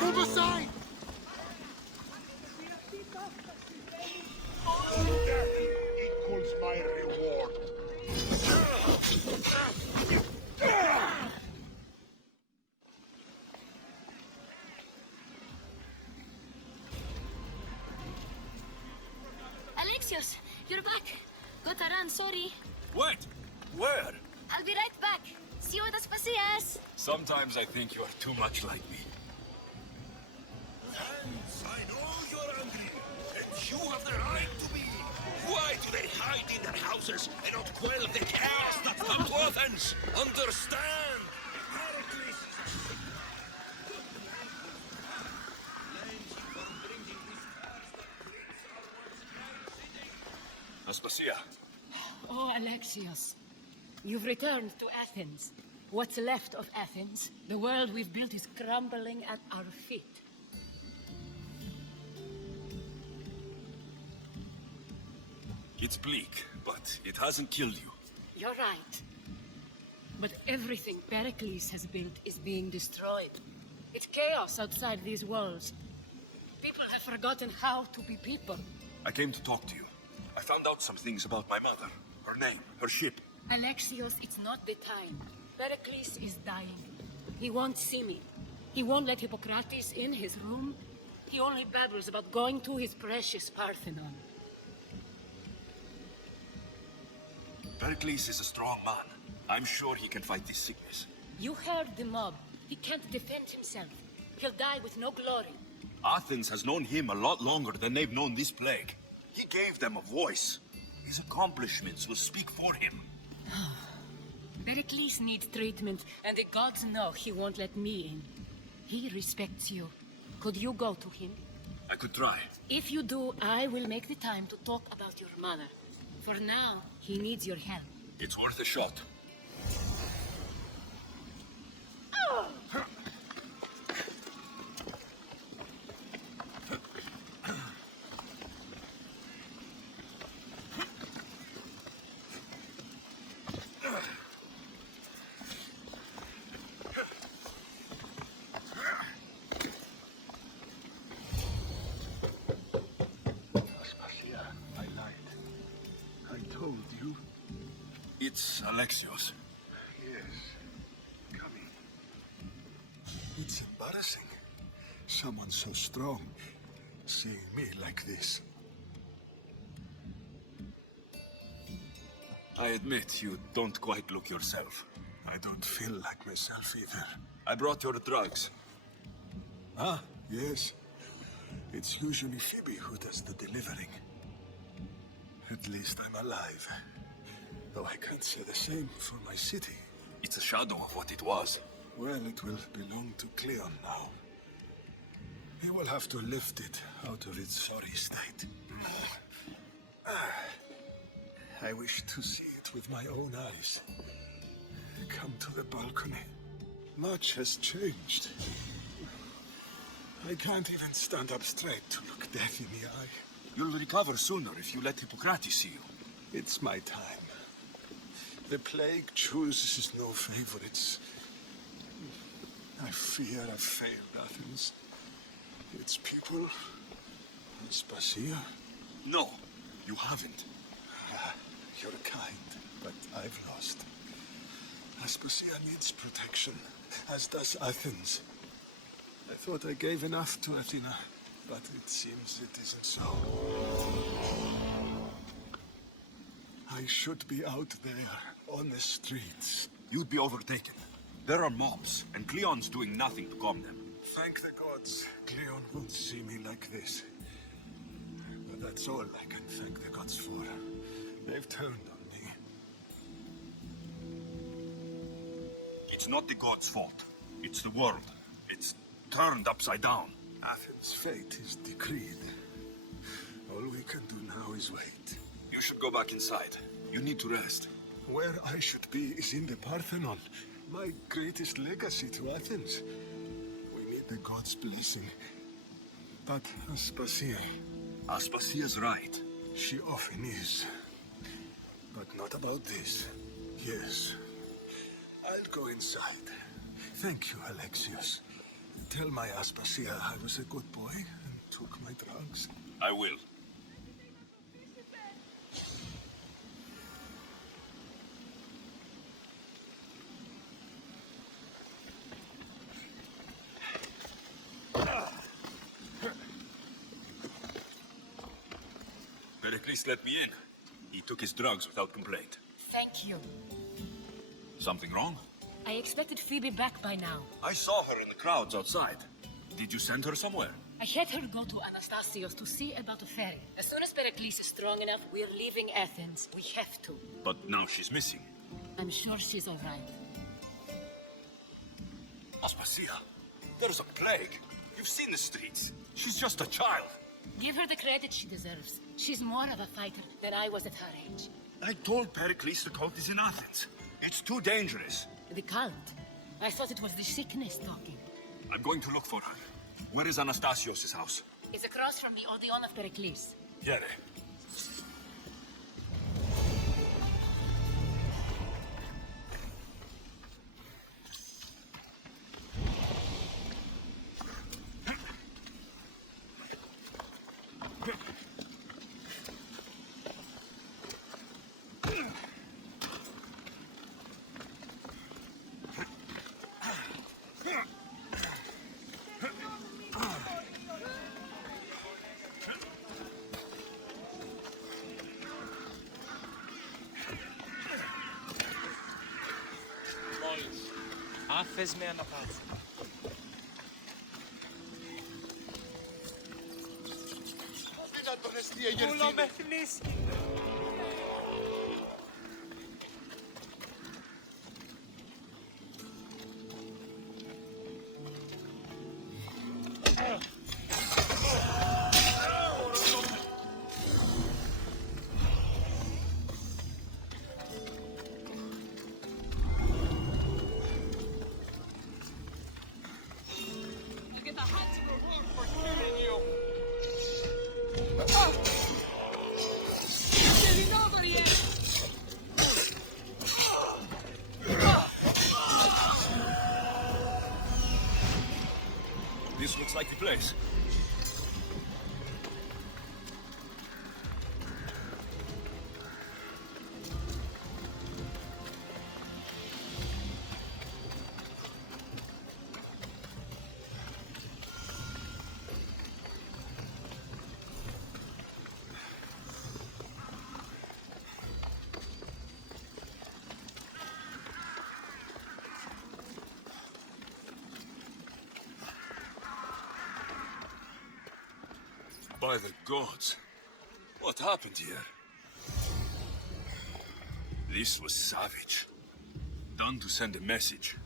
Move aside! Death equals my reward. Alexios, you're back. Gotta run, sorry. What? Where? I'll be right back. See you at Assassination. Sometimes I think you are too much like me. Hands, I know you're angry, and you have the right to be. Why do they hide in their houses and not quell the chaos that comes to Athens? Understand? Perikles Aspasia. Oh, Alexios. You've returned to Athens. What's left of Athens? The world we've built is crumbling at our feet. It's bleak, but it hasn't killed you. You're right. But everything Perikles has built is being destroyed. It's chaos outside these walls. People have forgotten how to be people. I came to talk to you. I found out some things about my mother. Her name, her ship. Alexios, it's not the time. Perikles is dying. He won't see me. He won't let Hippocrates in his room. He only babbles about going to his precious Parthenon. Perikles is a strong man. I'm sure he can fight this sickness. You heard the mob. He can't defend himself. He'll die with no glory. Athens has known him a lot longer than they've known this plague. He gave them a voice. His accomplishments will speak for him. Perikles needs treatment, and the gods know he won't let me in. He respects you. Could you go to him? I could try. If you do, I will make the time to talk about your mother. For now, he needs your help. It's worth a shot. It's Alexios. Yes. Coming. It's embarrassing. Someone so strong seeing me like this. I admit you don't quite look yourself. I don't feel like myself either. I brought your drugs. Ah, yes. It's usually Phoibe who does the delivering. At least I'm alive. Though I can't say the same for my city. It's a shadow of what it was. Well, it will belong to Cleon now. He will have to lift it out of its sorry state. I wish to see it with my own eyes. Come to the balcony. Much has changed. I can't even stand up straight to look death in the eye. You'll recover sooner if you let Hippocrates see you. It's my time. The plague chooses no favorites. I fear I've failed Athens. Its people. Aspasia. No, you haven't. You're kind, but I've lost. Aspasia needs protection, as does Athens. I thought I gave enough to Athena, but it seems it isn't so. I should be out there, on the streets. You'd be overtaken. There are mobs, and Cleon's doing nothing to calm them. Thank the gods, Cleon won't see me like this. But that's all I can thank the gods for. They've turned on me. It's not the gods' fault. It's the world. It's turned upside down. Athens' fate is decreed. All we can do now is wait. You should go back inside. You need to rest. Where I should be is in the Parthenon, My greatest legacy to Athens. We need the gods' blessing. But Aspasia, Aspasia's right. she often is. But not about this. Yes. I'll go inside. Thank you, Alexios. Tell my Aspasia I was a good boy and took my drugs. I will. Perikles let me in. He took his drugs without complaint. Thank you. Something wrong? I expected Phoibe back by now. I saw her in the crowds outside. Did you send her somewhere? I had her go to Anastasios to see about a ferry. As soon as Perikles is strong enough, we're leaving Athens. We have to. But now she's missing. I'm sure she's all right. Aspasia, there's a plague. You've seen the streets. She's just a child. Give her the credit she deserves. She's more of a fighter than I was at her age. I told Perikles the cult is in Athens. It's too dangerous. The cult? I thought it was the sickness talking. I'm going to look for her. Where is Anastasios' house? It's across from the Odeon of Perikles. Here. Άφες με αναπάτηση. Αδύνατον εστί εγερθήνε. Πούλο με θλίσκει. This looks like the place. By the gods, what happened here? This was savage. Done to send a message.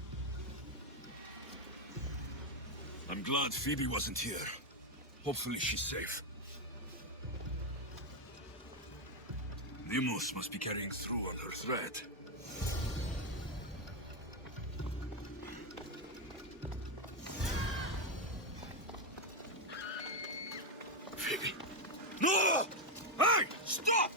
I'm glad Phoibe wasn't here. Hopefully she's safe. Deimos must be carrying through on her threat. Phoibe. No! Hey! Stop!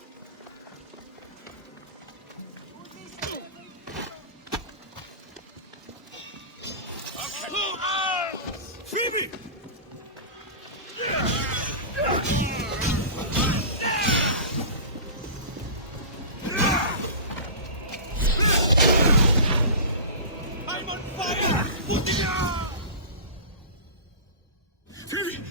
Phoibe! I'm on fire! Put it out! Phoibe!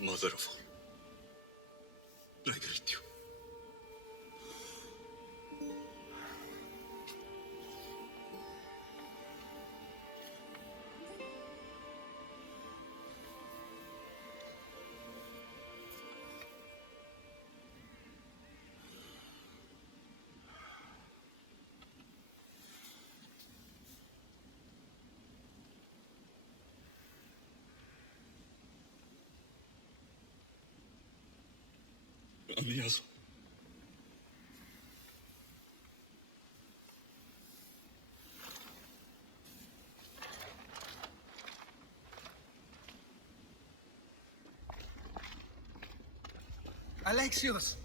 Mother of all, I greet you. Alexios. Alexios!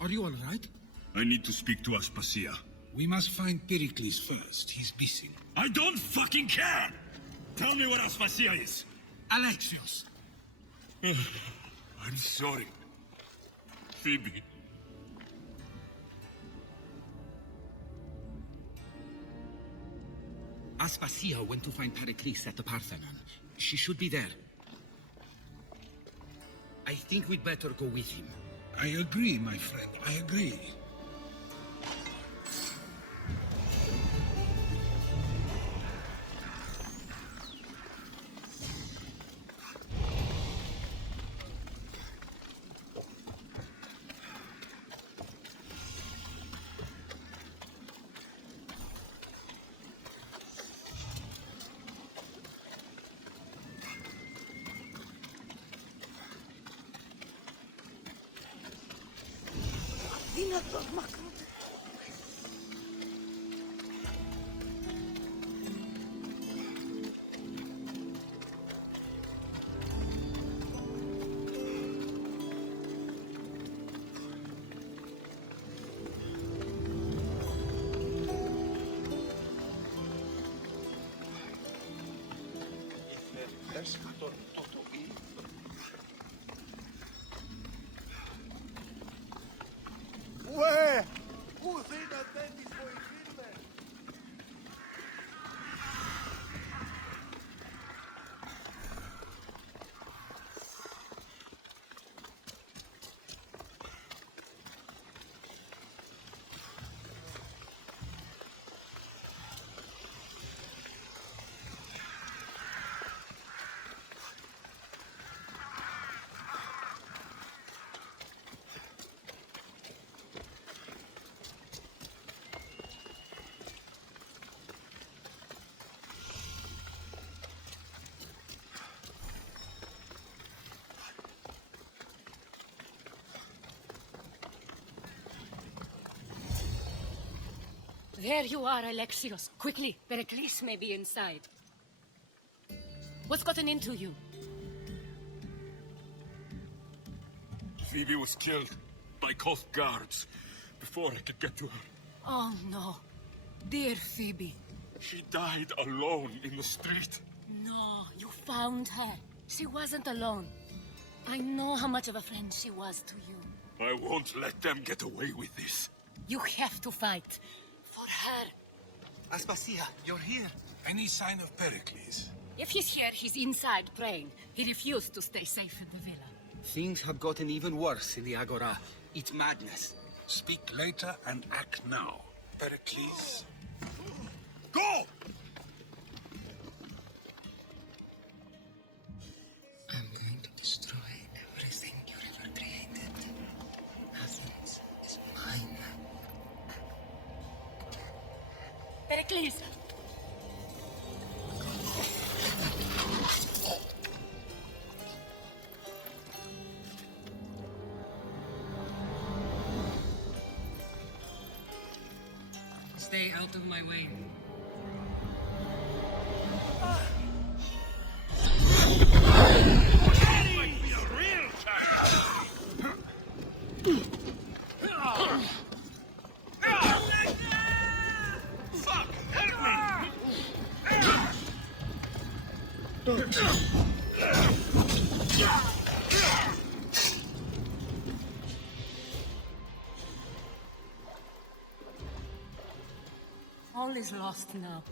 Are you all right? I need to speak to Aspasia. We must find Perikles first. He's missing. I don't fucking care! Tell me what Aspasia is! Alexios! I'm sorry. Phoibe. Aspasia went to find Perikles at the Parthenon. She should be there. I think we'd better go with him. I agree, my friend. I agree. Ué! Usina atendis foi firme! There you are, Alexios. Quickly, Perikles may be inside. What's gotten into you? Phoibe was killed by Coast guards before I could get to her. Oh, no. Dear Phoibe. She died alone in the street. No, you found her. She wasn't alone. I know how much of a friend she was to you. I won't let them get away with this. You have to fight. For her. Aspasia, you're here. Any sign of Perikles? If he's here, he's inside praying. He refused to stay safe in the villa. Things have gotten even worse in the Agora. It's madness. Speak later and act now. Perikles? Go! I'm going to destroy everything you ever created. Athens is mine. Perikles! Stay out of my way. All is lost now.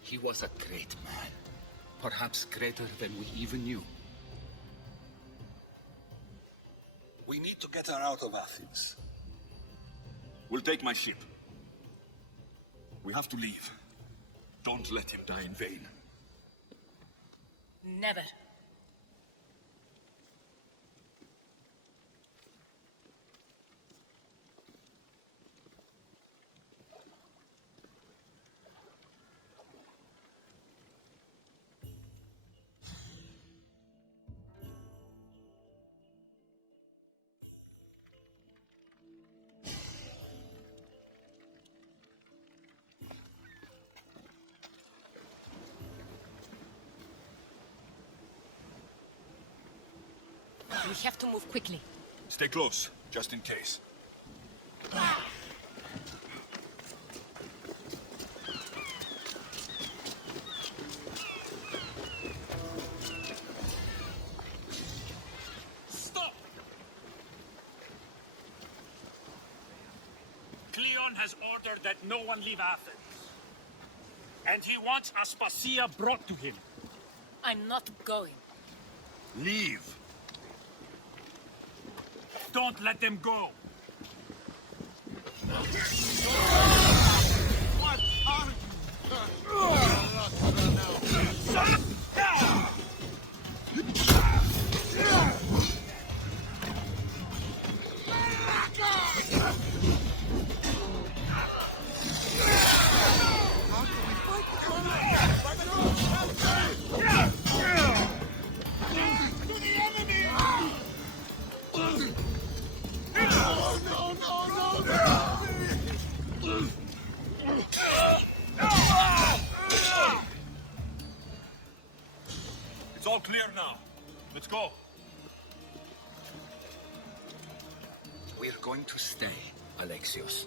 He was a great man. Perhaps greater than we even knew. We need to get her out of Athens. We'll take my ship. We have to leave. Don't let him die in vain. Never. We have to move quickly. Stay close, just in case. Stop! Cleon has ordered that no one leave Athens. And he wants Aspasia brought to him. I'm not going. Leave. Don't let them go. What are... It's all clear now. Let's go. We're going to stay, Alexios.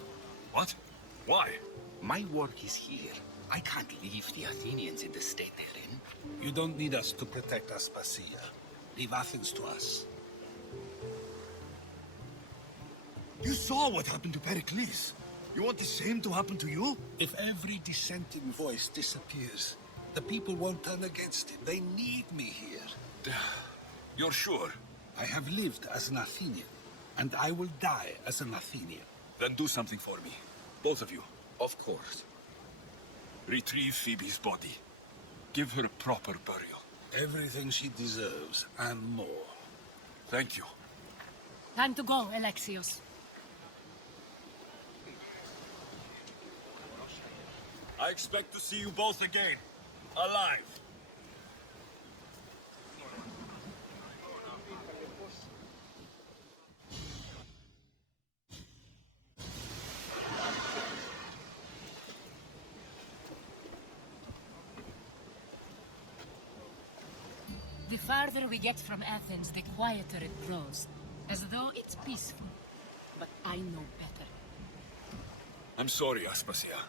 What? Why? My work is here. I can't leave the Athenians in the state they're in. You don't need us to protect Aspasia. Leave Athens to us. You saw what happened to Perikles. You want the same to happen to you? If every dissenting voice disappears, the people won't turn against him. They need me here. You're sure? I have lived as an Athenian, and I will die as an Athenian. Then do something for me. Both of you. Of course. Retrieve Phoebe's body. Give her a proper burial. Everything she deserves, and more. Thank you. Time to go, Alexios. I expect to see you both again. Alive. The farther we get from Athens, the quieter it grows. As though it's peaceful. But I know better. I'm sorry, Aspasia.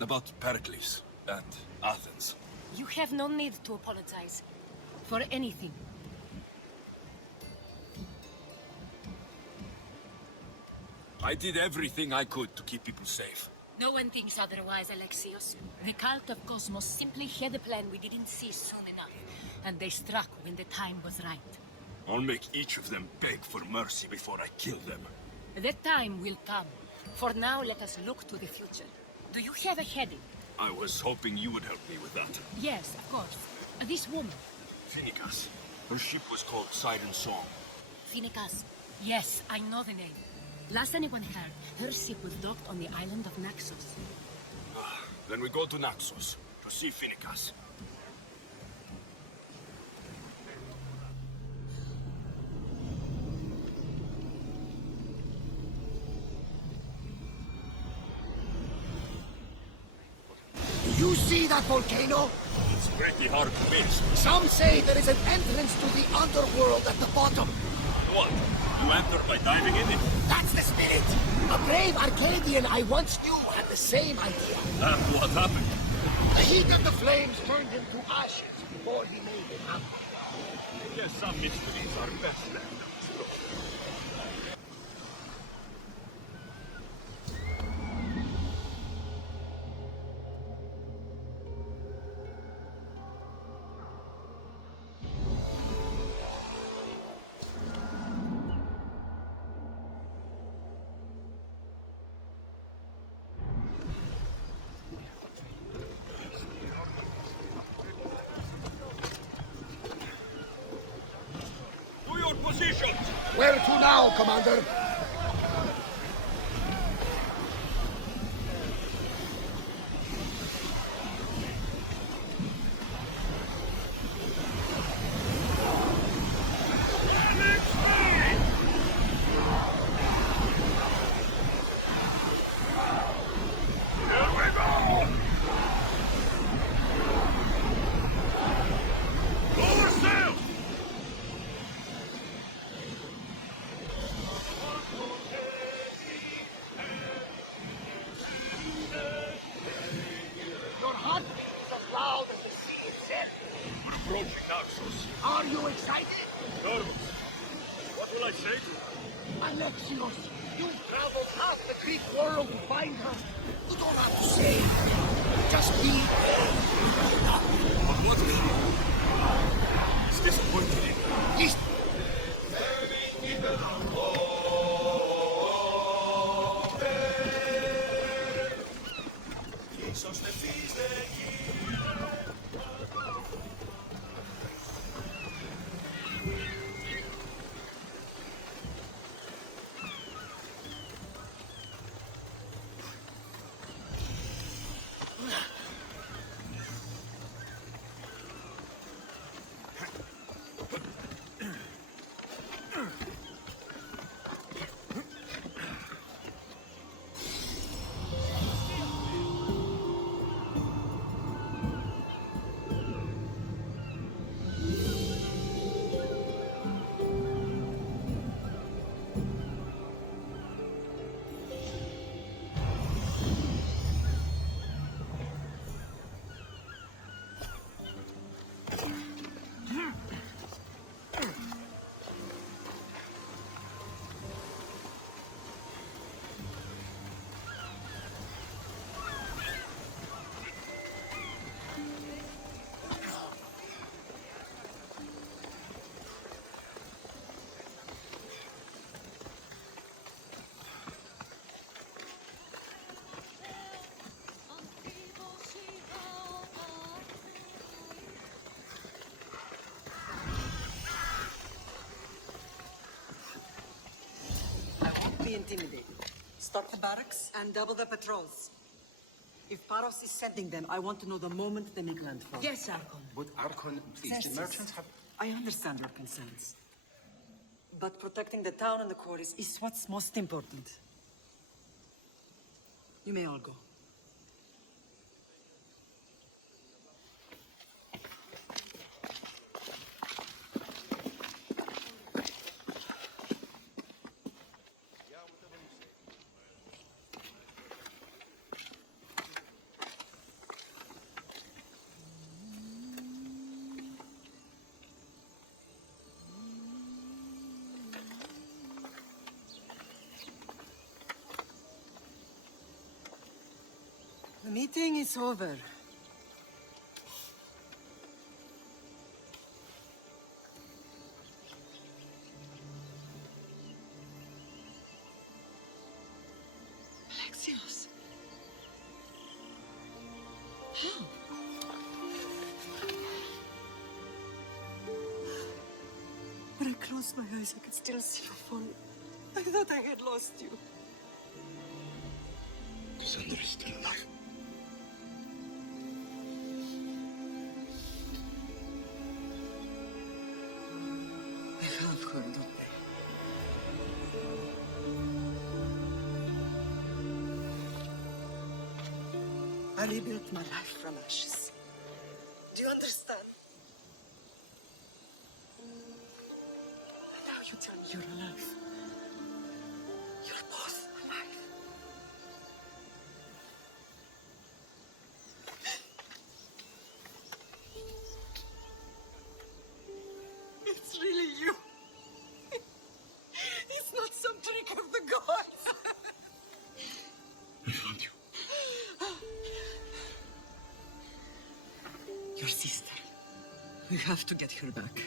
About Perikles and Athens. You have no need to apologize. For anything. I did everything I could to keep people safe. No one thinks otherwise, Alexios. The cult of Cosmos simply had a plan we didn't see soon enough. And they struck when the time was right. I'll make each of them beg for mercy before I kill them. That time will come. For now, let us look to the future. Do you have a heading? I was hoping you would help me with that. Yes, of course. This woman. Phoenicas. Her ship was called Siren Song. Phoenicas. Yes, I know the name. Last anyone heard, her ship was docked on the island of Naxos. Then we go to Naxos to see Phoenicas. You see that volcano? It's pretty hard to miss. Some say there is an entrance to the underworld at the bottom. What? You enter by diving in it? That's the spirit! A brave Arcadian I once knew had the same idea. And what happened? The heat of the flames turned him to ashes before he made it out. I guess some mysteries are best left unexplored. Positions! Where to now, Commander? Alexios, you traveled half the Greek world to find her. You don't have to say anything. Just be there. But what if she is disappointed in you? He's be intimidated. Stop the barracks and double the patrols. If Paros is sending them, I want to know the moment they make landfall. Yes, Archon. But Archon, please, the merchants have... I understand your concerns. But protecting the town and the quarries is what's most important. You may all go. The meeting is over. Alexios. How? When I closed my eyes, I could still see you fall. I thought I had lost you. Cassandra is still alive. They love her, don't they? I rebuilt my life from ashes. Do you understand? And now you tell me you're alive. You're both alive. It's really you. It's not some trick of the gods. I found you. Your sister. We have to get her back.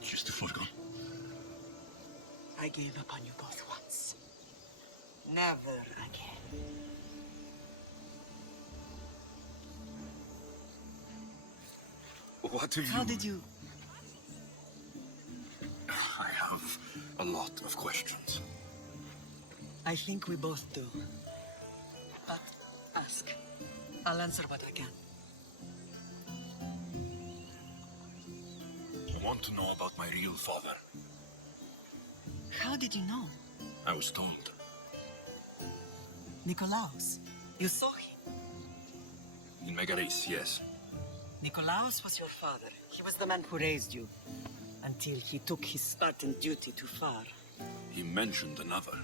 She's still far gone. I gave up on you both once. Never again. What have you... How did you... I have a lot of questions. I think we both do. But ask. I'll answer what I can. I want to know about my real father. How did you know? I was told. Nikolaos. You saw him. In Megaris, yes. Nikolaos was your father. He was the man who raised you. Until he took his Spartan duty too far. He mentioned another.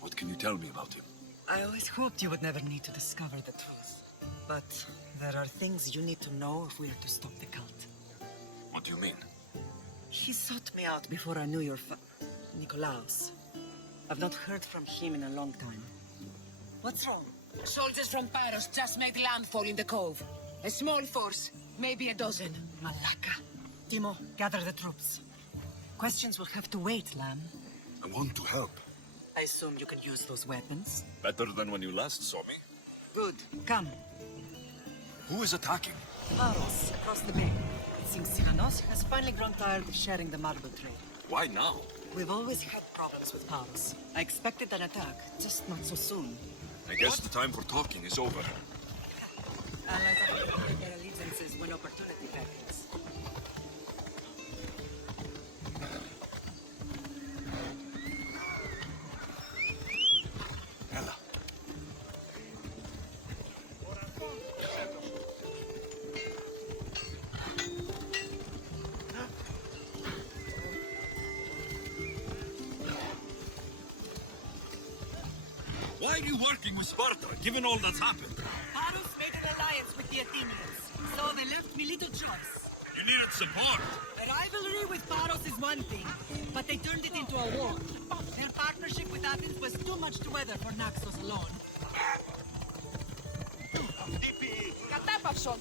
What can you tell me about him? I always hoped you would never need to discover the truth. But there are things you need to know if we are to stop the cult. What do you mean? He sought me out before I knew your Nikolaos. I've not heard from him in a long time. What's wrong? Soldiers from Paros just made landfall in the cove. A small force, maybe a dozen. Malaka. Timo, gather the troops. Questions will have to wait, Lamb. I want to help. I assume you can use those weapons. Better than when you last saw me. Good. Come. Who is attacking? Paros, across the bay. Sinxiranos has finally grown tired of sharing the marble trade. Why now? We've always had problems with Paros. I expected an attack, just not so soon. I guess the time for talking is over. Allies are fulfilling their allegiances when opportunity beckons. Ella. Why are you working with Sparta, given all that's happened? Paros made an alliance with the Athenians, so they left me little choice. You needed support. A rivalry with Paros is one thing, but they turned it into a war. Their partnership with Athens was too much to weather for Naxos alone. Κατάπαυσον!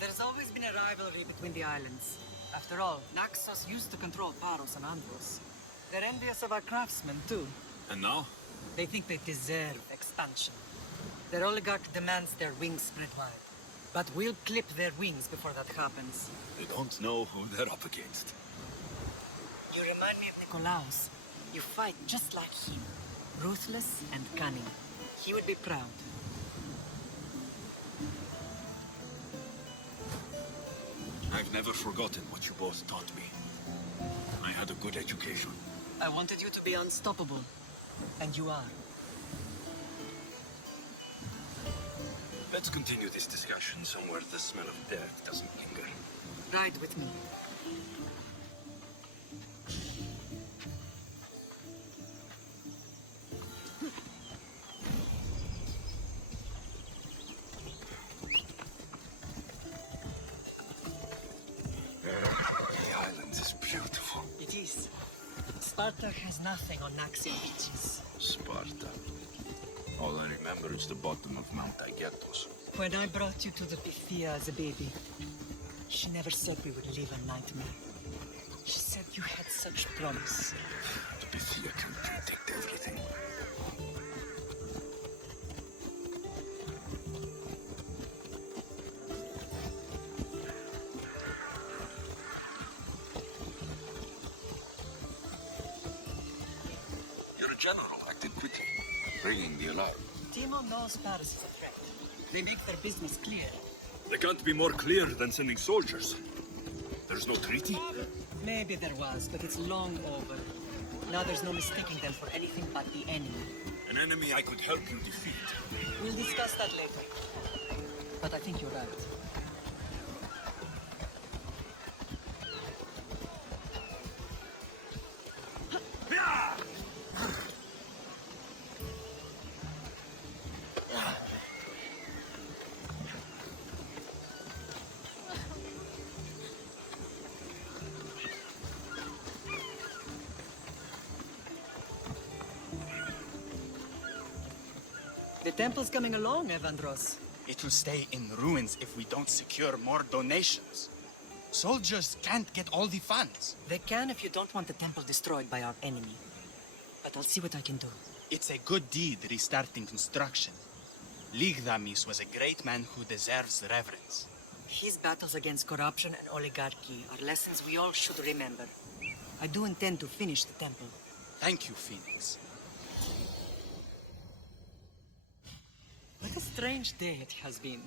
There's always been a rivalry between the islands. After all, Naxos used to control Paros and Andros. They're envious of our craftsmen, too. And now? They think they deserve expansion. Their oligarch demands their wings spread wide. But we'll clip their wings before that happens. They don't know who they're up against. You remind me of Nikolaos. You fight just like him. Ruthless and cunning. He would be proud. I've never forgotten what you both taught me. I had a good education. I wanted you to be unstoppable. And you are. Let's continue this discussion somewhere the smell of death doesn't linger. Ride with me. The island is beautiful. It is. Sparta has nothing on Naxia beaches. Sparta. All I remember is the bottom of Mount Aigethos. When I brought you to the Pythia as a baby, she never said we would live a nightmare. She said you had such promise. The Pythia can predict everything. You're a general. Acted quickly. Bringing the alarm. Timo knows Paris is a threat. They make their business clear. They can't be more clear than sending soldiers. There's no treaty? Maybe there was, but it's long over. Now there's no mistaking them for anything but the enemy. An enemy I could help you defeat. We'll discuss that later. But I think you're right. The temple's coming along, Evandros. It will stay in ruins if we don't secure more donations. Soldiers can't get all the funds. They can if you don't want the temple destroyed by our enemy. But I'll see what I can do. It's a good deed restarting construction. Ligdamis was a great man who deserves reverence. His battles against corruption and oligarchy are lessons we all should remember. I do intend to finish the temple. Thank you, Phoenix. What a strange day it has been.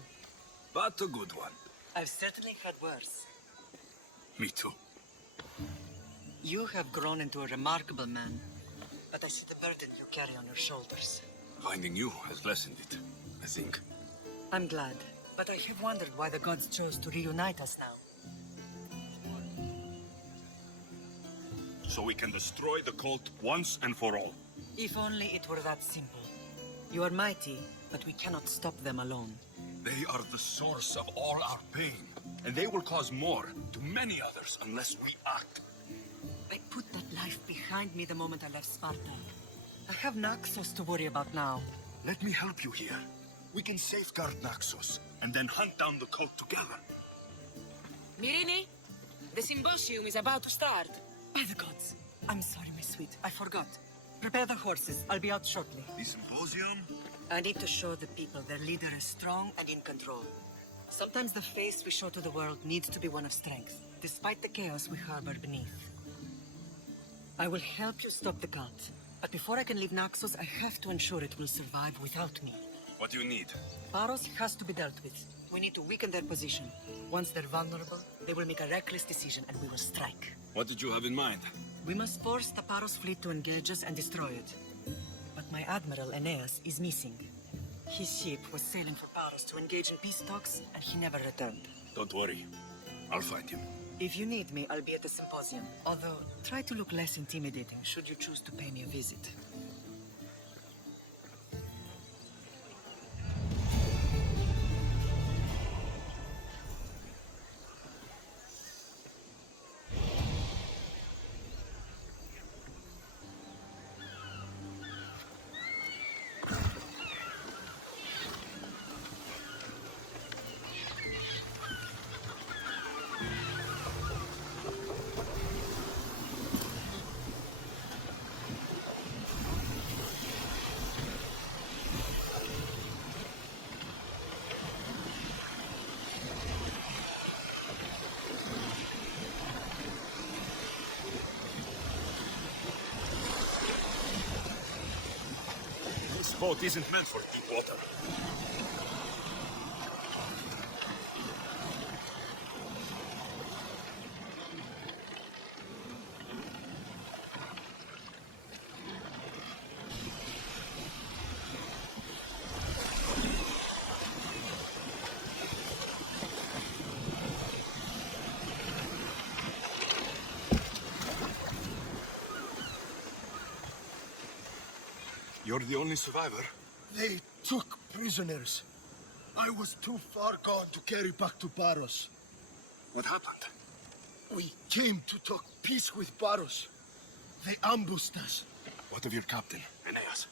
But a good one. I've certainly had worse. Me too. You have grown into a remarkable man, but I see the burden you carry on your shoulders. Finding you has lessened it, I think. I'm glad, but I have wondered why the gods chose to reunite us now. So we can destroy the cult once and for all. If only it were that simple. You are mighty, but we cannot stop them alone. They are the source of all our pain, and they will cause more to many others unless we act. I put that life behind me the moment I left Sparta. I have Naxos to worry about now. Let me help you here. We can safeguard Naxos, and then hunt down the cult together. Myrrine, the symposium is about to start. By the gods. I'm sorry, my sweet. I forgot. Prepare the horses. I'll be out shortly. The symposium? I need to show the people their leader is strong and in control. Sometimes the face we show to the world needs to be one of strength, despite the chaos we harbor beneath. I will help you stop the cult, but before I can leave Naxos, I have to ensure it will survive without me. What do you need? Paros has to be dealt with. We need to weaken their position. Once they're vulnerable, they will make a reckless decision and we will strike. What did you have in mind? We must force the Paros fleet to engage us and destroy it. But my admiral, Aeneas, is missing. His ship was sailing for Paros to engage in peace talks, and he never returned. Don't worry. I'll find him. If you need me, I'll be at the symposium. Although, try to look less intimidating should you choose to pay me a visit. This boat isn't meant for deep water. You're the only survivor? They took prisoners. I was too far gone to carry back to Paros. What happened? We came to talk peace with Paros. They ambushed us. What of your captain, Aeneas?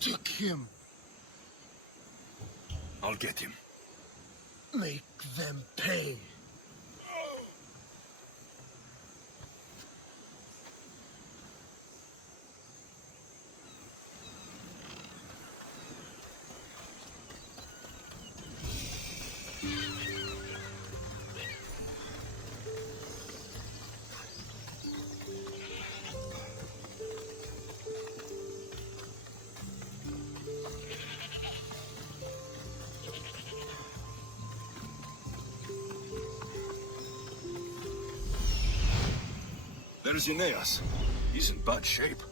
Took him. I'll get him. Make them pay. Where's Aeneas? He's in bad shape.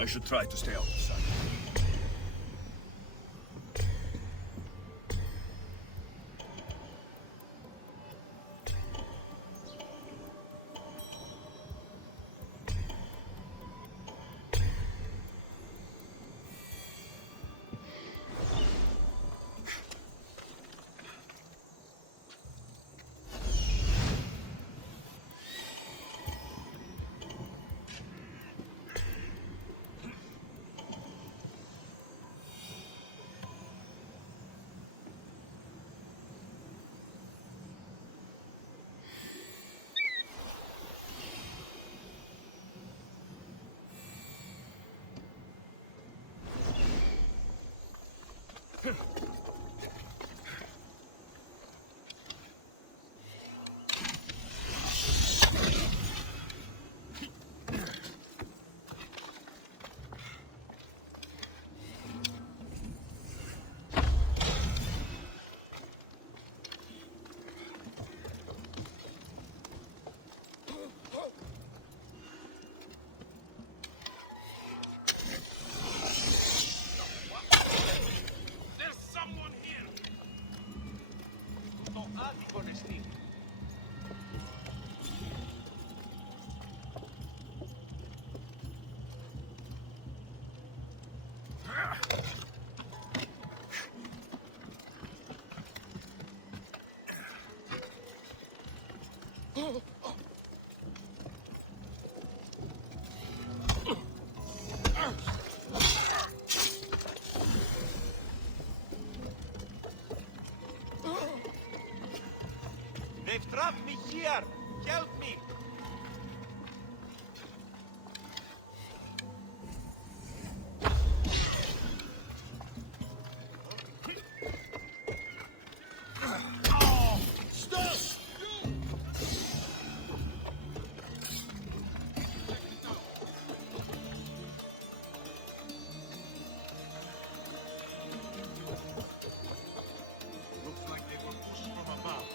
I should try to stay out of the sun. They've trapped me here! Help me! Looks like they were pushed from above.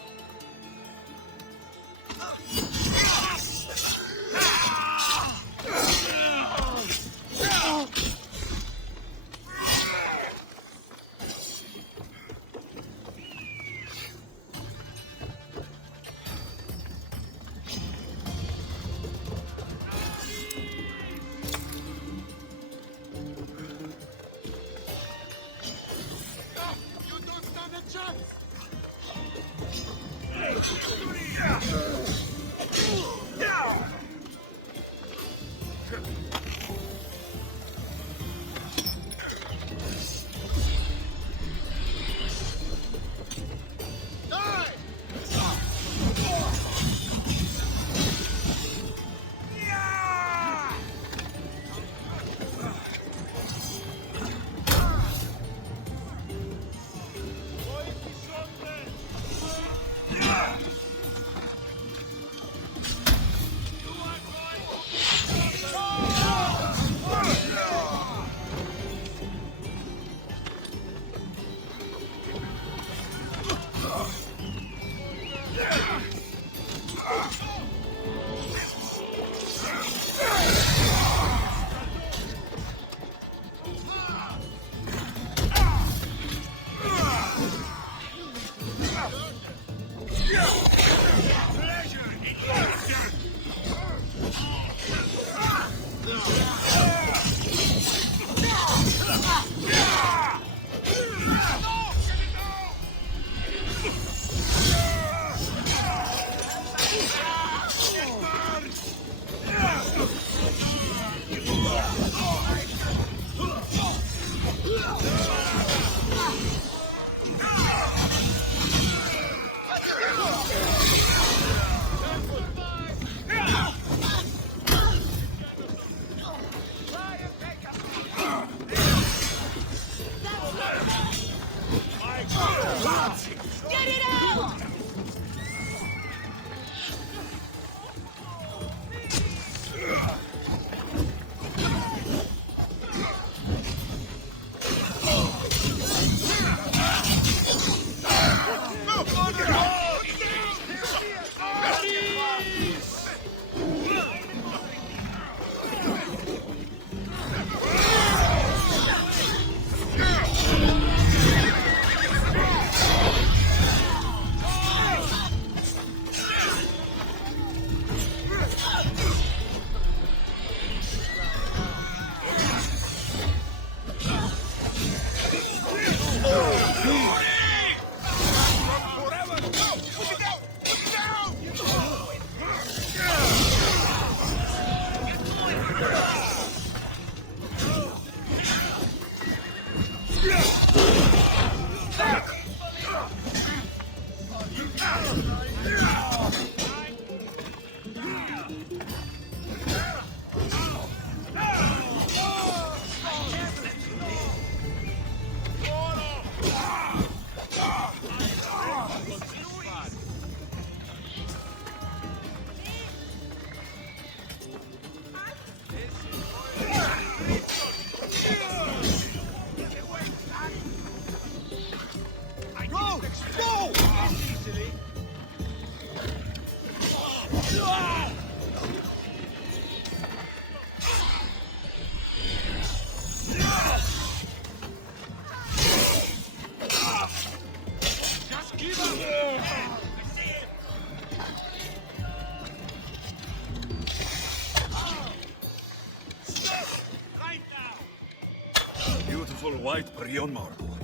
beautiful white Brion marble.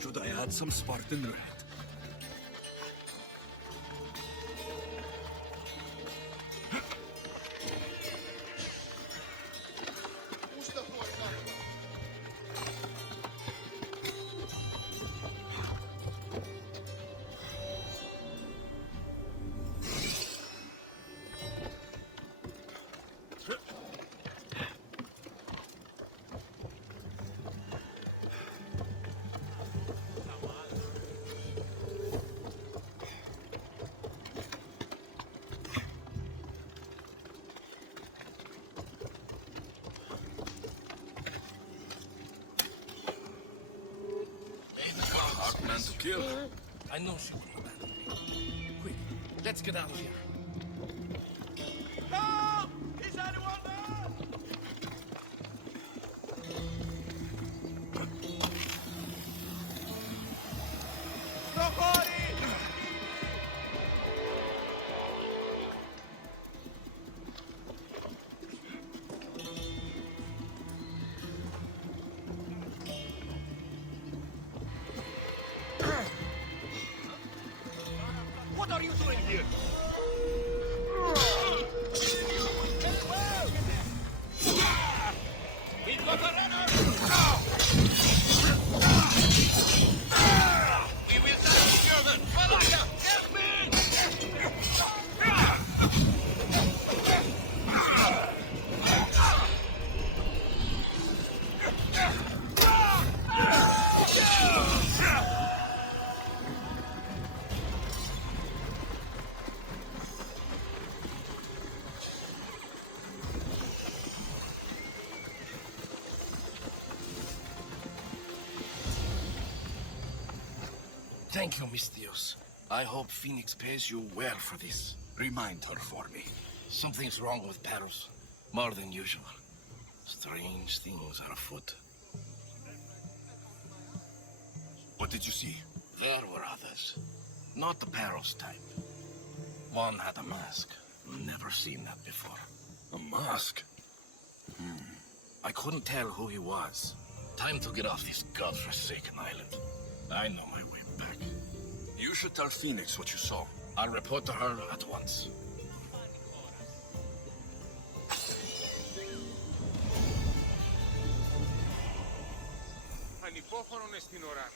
Should I add some Spartan red? Hard man to kill. I know she will abandon me. Quick, let's get out of here. Help! Is anyone there? Nobody! What are you doing here? We've got a runner! We will die together! Malaka, help me! Thank you, Mistios. I hope Phoenix pays you well for this. Remind her for me. Something's wrong with Paris. More than usual. Strange things are afoot. What did you see? There were others. Not the Paros type. One had a mask. Never seen that before. A mask? I couldn't tell who he was. Time to get off this godforsaken island. I know my way back. You should tell Phoenix what you saw. I'll report to her at once. Ανυπόχωρον στην ώρα.